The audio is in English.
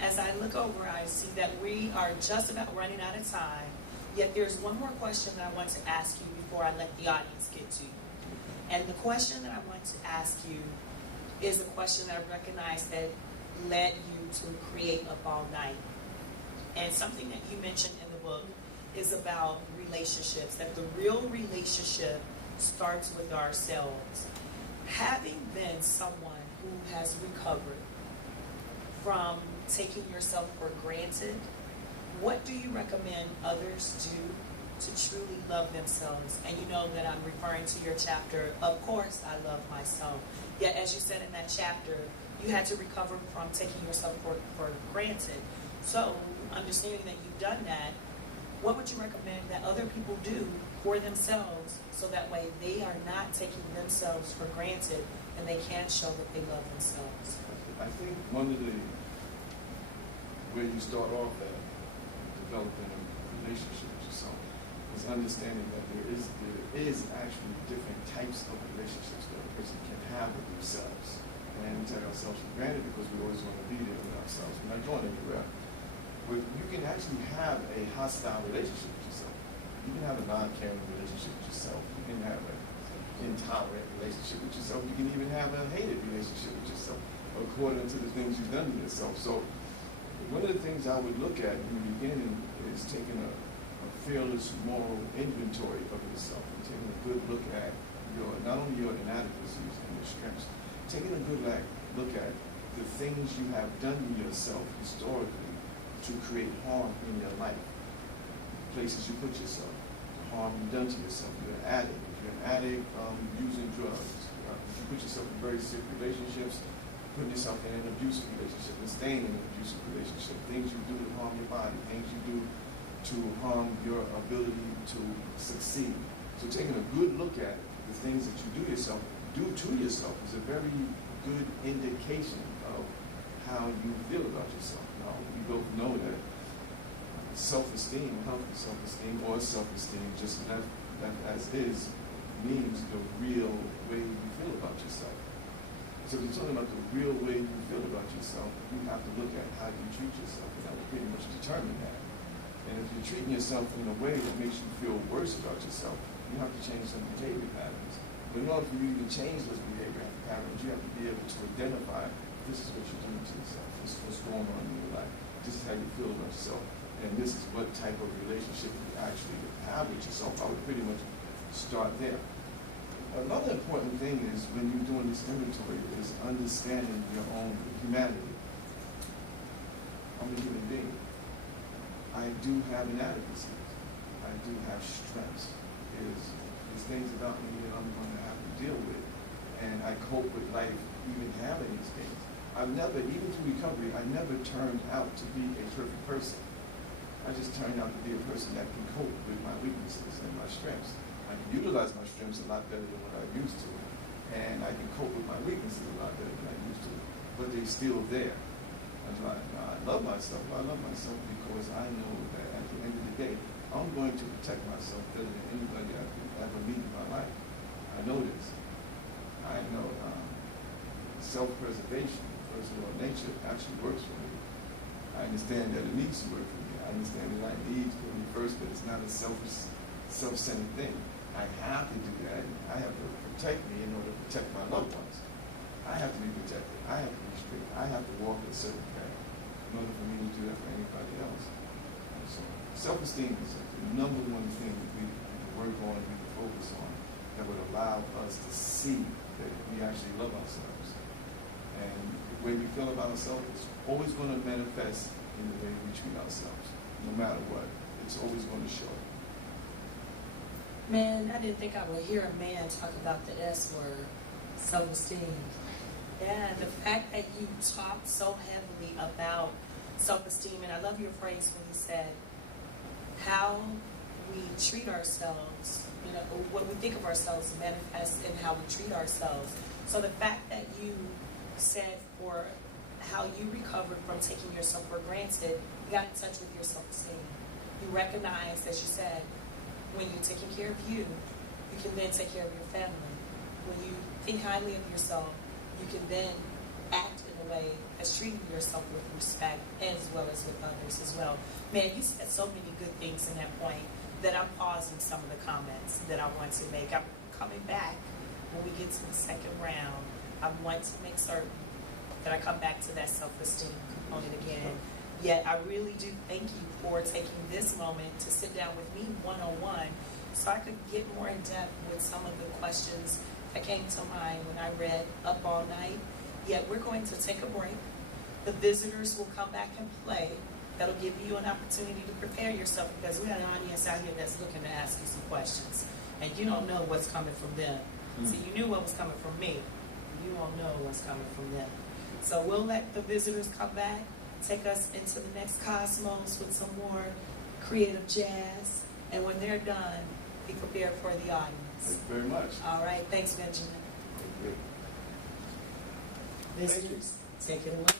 as I look over, I see that we are just about running out of time. Yet there's one more question that I want to ask you before I let the audience get to you. And the question that I want to ask you is a question that I recognize that led you to create Up All Night. And something that you mentioned in the book is about relationships, that the real relationship starts with ourselves. Having been someone who has recovered from taking yourself for granted, what do you recommend others do to truly love themselves? And you know that I'm referring to your chapter, Of Course I Love Myself. Yet as you said in that chapter, you had to recover from taking yourself for granted. So understanding that you've done that, what would you recommend that other people do for themselves so that way they are not taking themselves for granted and they can show that they love themselves? I think one of the ways you start off at developing a relationship with yourself is understanding that there is actually different types of relationships that a person can have with themselves. And we take ourselves for granted because we always want to be there with ourselves. We're not going anywhere. But you can actually have a hostile relationship with yourself. You can have a non-caring relationship with yourself. You can have an intolerant relationship with yourself. You can even have a hated relationship with yourself, according to the things you've done to yourself. So one of the things I would look at in the beginning is taking a fearless moral inventory of yourself and taking a good look at not only your inadequacies and your strengths, taking a good look at the things you have done to yourself historically to create harm in your life. Places you put yourself, the harm you've done to yourself. You're an addict. If you're an addict, using drugs. If you put yourself in very sick relationships, putting yourself in an abusive relationship and staying in an abusive relationship. Things you do to harm your body. Things you do to harm your ability to succeed. So taking a good look at the things that you do to yourself is a very good indication of how you feel about yourself. Now, we both know that self-esteem, healthy self-esteem, or self-esteem, just left as is, means the real way you feel about yourself. So if you're talking about the real way you feel about yourself, you have to look at how you treat yourself, and that will pretty much determine that. And if you're treating yourself in a way that makes you feel worse about yourself, you have to change some behavior patterns. But in order for you to change those behavior patterns, you have to be able to identify this is what you're doing to yourself, this is what's going on in your life, this is how you feel about yourself, and this is what type of relationship you actually have with yourself. I would pretty much start there. Another important thing is when you're doing this inventory is understanding your own humanity. I'm a human being. I do have inadequacies. I do have strengths. There's things about me that I'm going to have to deal with. And I cope with life even having these things. I've never, even through recovery, I never turned out to be a perfect person. I just turned out to be a person that can cope with my weaknesses and my strengths. I can utilize my strengths a lot better than what I used to. And I can cope with my weaknesses a lot better than I used to. But they're still there. I love myself. I love myself because I know that at the end of the day, I'm going to protect myself better than anybody I could ever meet in my life. I know this. I know self-preservation, first of all, nature actually works for me. I understand that it needs to work for me. I understand that I need to put me first, but it's not a self-centered thing. I have to do that. I have to protect me in order to protect my loved ones. I have to be protected. I have to be straight. I have to walk a certain path in order for me to do that for anybody else. And so self-esteem is the number one thing that we can work on, we can focus on, that would allow us to see that we actually love ourselves. And the way we feel about ourselves is always going to manifest in the way we treat ourselves. No matter what, it's always going to show. Man, I didn't think I would hear a man talk about the S word, self-esteem. Yeah, the fact that you talked so heavily about self-esteem, and I love your phrase when you said how we treat ourselves, when we think of ourselves manifests in how we treat ourselves. So the fact that you said for how you recovered from taking yourself for granted, you got in touch with your self-esteem. You recognized, as you said, when you're taking care of you, you can then take care of your family. When you think highly of yourself, you can then act in a way as treating yourself with respect as well as with others as well. Man, you said so many good things in that point that I'm pausing some of the comments that I want to make. I'm coming back when we get to the second round. I want to make certain that I come back to that self-esteem component again. Yet I really do thank you for taking this moment to sit down with me one-on-one so I could get more in depth with some of the questions that came to mind when I read Up All Night. Yet we're going to take a break. The visitors will come back and play. That'll give you an opportunity to prepare yourself, because we got an audience out here that's looking to ask you some questions, and you don't know what's coming from them. So you knew what was coming from me. You don't know what's coming from them. So we'll let the visitors come back, take us into the next cosmos with some more creative jazz, and when they're done, be prepared for the audience. Thank you very much. All right, thanks, Benjamin. Thank you. Visitors, take it away.